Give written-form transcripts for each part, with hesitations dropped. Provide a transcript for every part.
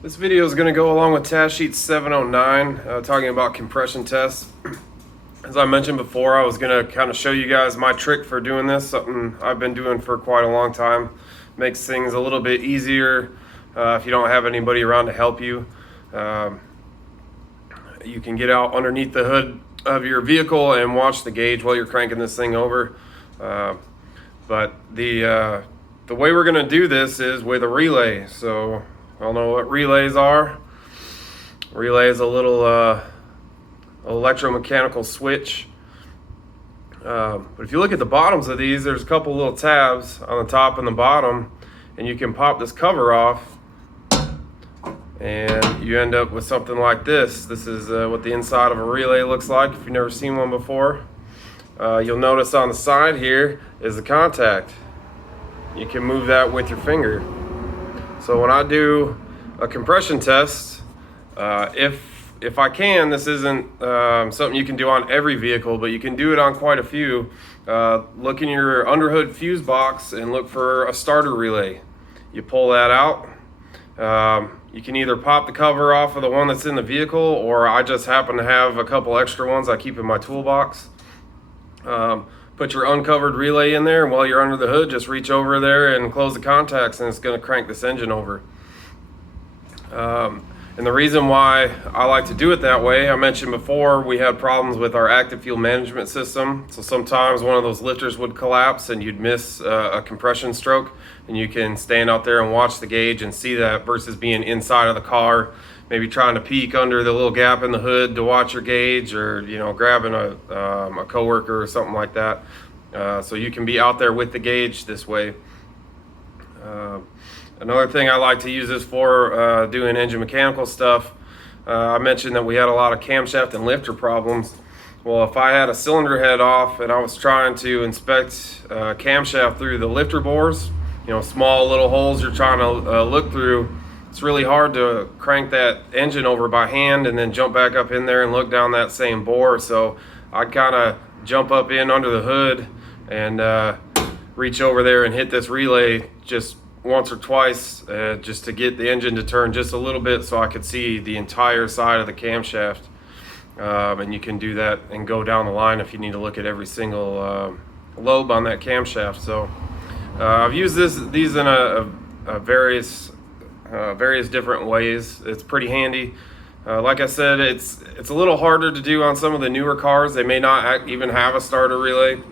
This video is going to go along with task sheet 709, talking about compression tests. As I mentioned before, I was going to kind of show you guys my trick for doing this, something I've been doing for quite a long time. Makes things a little bit easier if you don't have anybody around to help you. You can get out underneath the hood of your vehicle and watch the gauge while you're cranking this thing over. But the way we're going to do this is with a relay. So I don't know what relays are. Relay is a little electromechanical switch. But if you look at the bottoms of these, there's a couple little tabs on the top and the bottom, and you can pop this cover off and you end up with something like this. This is what the inside of a relay looks like if you've never seen one before. You'll notice on the side here is the contact. You can move that with your finger. So when I do a compression test, if I can, this isn't something you can do on every vehicle, but you can do it on quite a few. Look in your underhood fuse box and look for a starter relay. You pull that out. You can either pop the cover off of the one that's in the vehicle, or I just happen to have a couple extra ones I keep in my toolbox. Put your uncovered relay in there, and while you're under the hood, just reach over there and close the contacts, and it's going to crank this engine over. And the reason why I like to do it that way, I mentioned before, we had problems with our active fuel management system. So sometimes one of those lifters would collapse and you'd miss a compression stroke, and you can stand out there and watch the gauge and see that versus being inside of the car, maybe trying to peek under the little gap in the hood to watch your gauge, or grabbing a coworker or something like that. So you can be out there with the gauge this way. Another thing I like to use this for, doing engine mechanical stuff. I mentioned that we had a lot of camshaft and lifter problems. Well, if I had a cylinder head off and I was trying to inspect camshaft through the lifter bores, small little holes you're trying to look through, it's really hard to crank that engine over by hand and then jump back up in there and look down that same bore. So I'd kind of jump up in under the hood and reach over there and hit this relay just once or twice, just to get the engine to turn just a little bit so I could see the entire side of the camshaft. And you can do that and go down the line if you need to look at every single lobe on that camshaft. So I've used these in a various different ways. It's pretty handy. Like I said, it's a little harder to do on some of the newer cars. They may not even have a starter relay,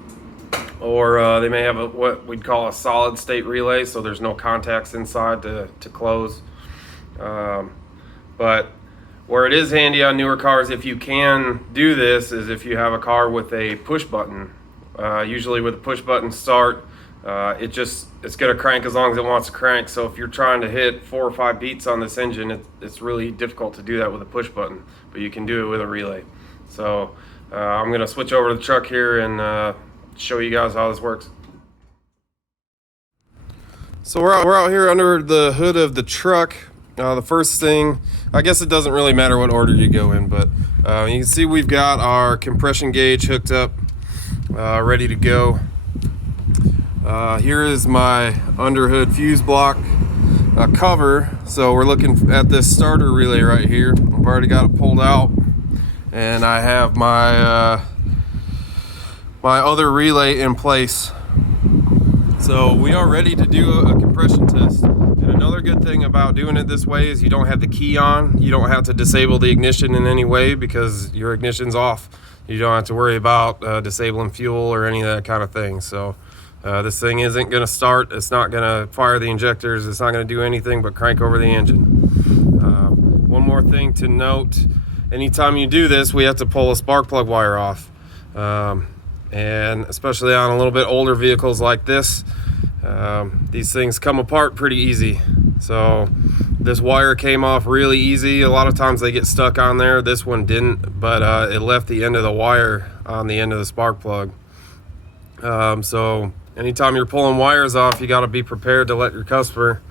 or they may have what we'd call a solid state relay, so there's no contacts inside to close. But where it is handy on newer cars, if you can do this, is if you have a car with a push button. Usually with a push button start, it's going to crank as long as it wants to crank. So if you're trying to hit 4 or 5 beats on this engine, it's really difficult to do that with a push button, but you can do it with a relay. So I'm going to switch over to the truck here and show you guys how this works. So we're out here under the hood of the truck. The first thing, I guess it doesn't really matter what order you go in, but you can see we've got our compression gauge hooked up, ready to go. Here is my underhood fuse block cover. So we're looking at this starter relay right here. I've already got it pulled out, and I have my my other relay in place. So we are ready to do a compression test. And another good thing about doing it this way is you don't have the key on. You don't have to disable the ignition in any way because your ignition's off. You don't have to worry about disabling fuel or any of that kind of thing. So this thing isn't going to start. It's not going to fire the injectors. It's not going to do anything but crank over the engine. One more thing to note, anytime you do this, we have to pull a spark plug wire off. And especially on a little bit older vehicles like this, these things come apart pretty easy. So this wire came off really easy. A lot of times they get stuck on there. This one didn't, but it left the end of the wire on the end of the spark plug. So anytime you're pulling wires off, you got to be prepared to let your customer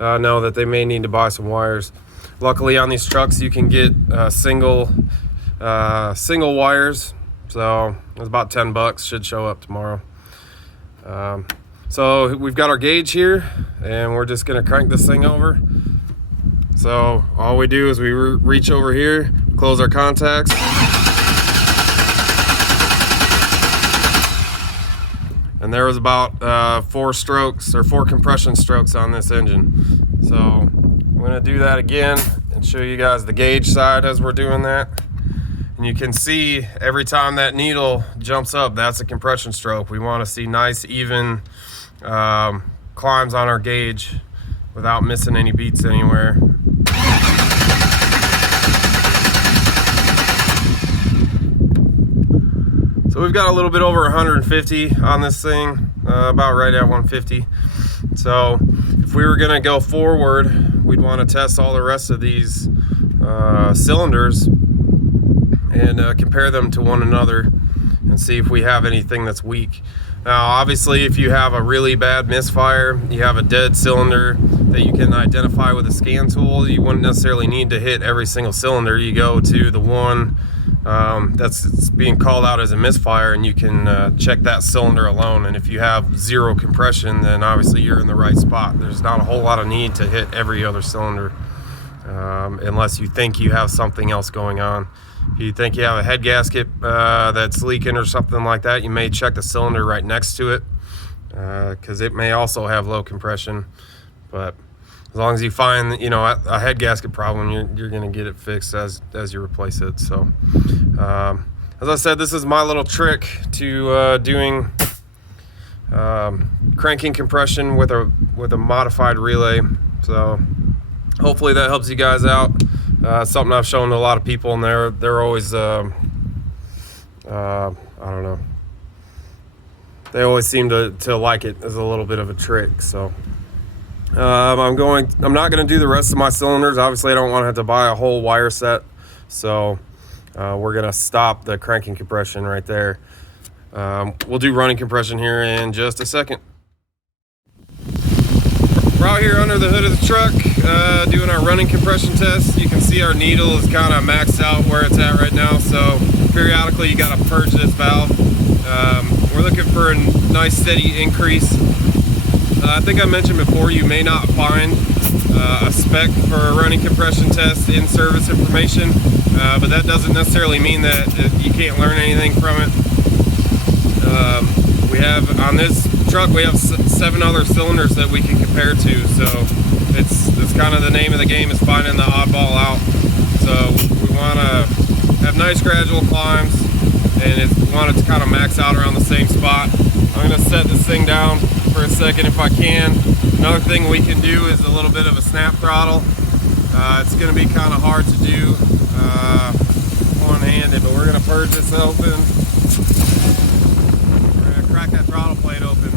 know that they may need to buy some wires. Luckily on these trucks you can get single wires. So it's about $10, should show up tomorrow. So we've got our gauge here, and we're just gonna crank this thing over. So all we do is we reach over here, close our contacts, and there was about 4 strokes or 4 compression strokes on this engine. So I'm going to do that again and show you guys the gauge side as we're doing that. And you can see every time that needle jumps up, that's a compression stroke. We want to see nice, even climbs on our gauge without missing any beats anywhere. So we've got a little bit over 150 on this thing, about right at 150. So if we were going to go forward, we'd want to test all the rest of these cylinders and compare them to one another and see if we have anything that's weak. Now obviously, if you have a really bad misfire, you have a dead cylinder that you can identify with a scan tool, you wouldn't necessarily need to hit every single cylinder. You go to the one that's being called out as a misfire, and you can check that cylinder alone. And if you have 0 compression, then obviously you're in the right spot. There's not a whole lot of need to hit every other cylinder unless you think you have something else going on. If you think you have a head gasket that's leaking or something like that, you may check the cylinder right next to it because it may also have low compression. But as long as you find, you know, a head gasket problem, you're going to get it fixed as you replace it. So as I said, this is my little trick to doing cranking compression with a modified relay. So hopefully that helps you guys out. Something I've shown to a lot of people, and they're always I don't know, they always seem to like it as a little bit of a trick. So I'm not going to do the rest of my cylinders. Obviously I don't want to have to buy a whole wire set, so we're going to stop the cranking compression right there. We'll do running compression here in just a second. We're out here under the hood of the truck doing our running compression test. You can see our needle is kind of maxed out where it's at right now, so periodically you got to purge this valve. We're looking for a nice steady increase. I think I mentioned before, you may not find a spec for a running compression test in service information, but that doesn't necessarily mean that you can't learn anything from it. We have on this truck, we have 7 other cylinders that we can compare to, so it's kind of the name of the game, is finding the oddball out. So we want to have nice gradual climbs, and we want it to kind of max out around the same spot. I'm going to set this thing down for a second if I can. Another thing we can do is a little bit of a snap throttle. It's going to be kind of hard to do one-handed, but we're going to purge this open. We're going to crack that throttle plate open.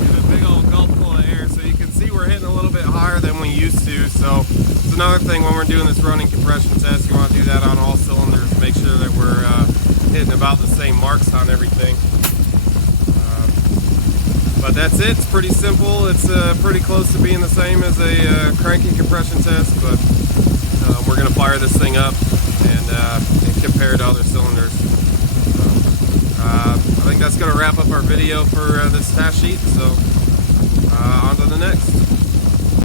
Give a big old gulp full of air, so you can see we're hitting a little bit higher than we used to. So it's another thing when we're doing this running compression test, you want to do that on all cylinders, make sure that we're hitting about the same marks on everything. But that's it. It's pretty simple. It's pretty close to being the same as a cranking compression test, but we're going to fire this thing up and compare to other cylinders. I think that's going to wrap up our video for this test sheet, so on to the next.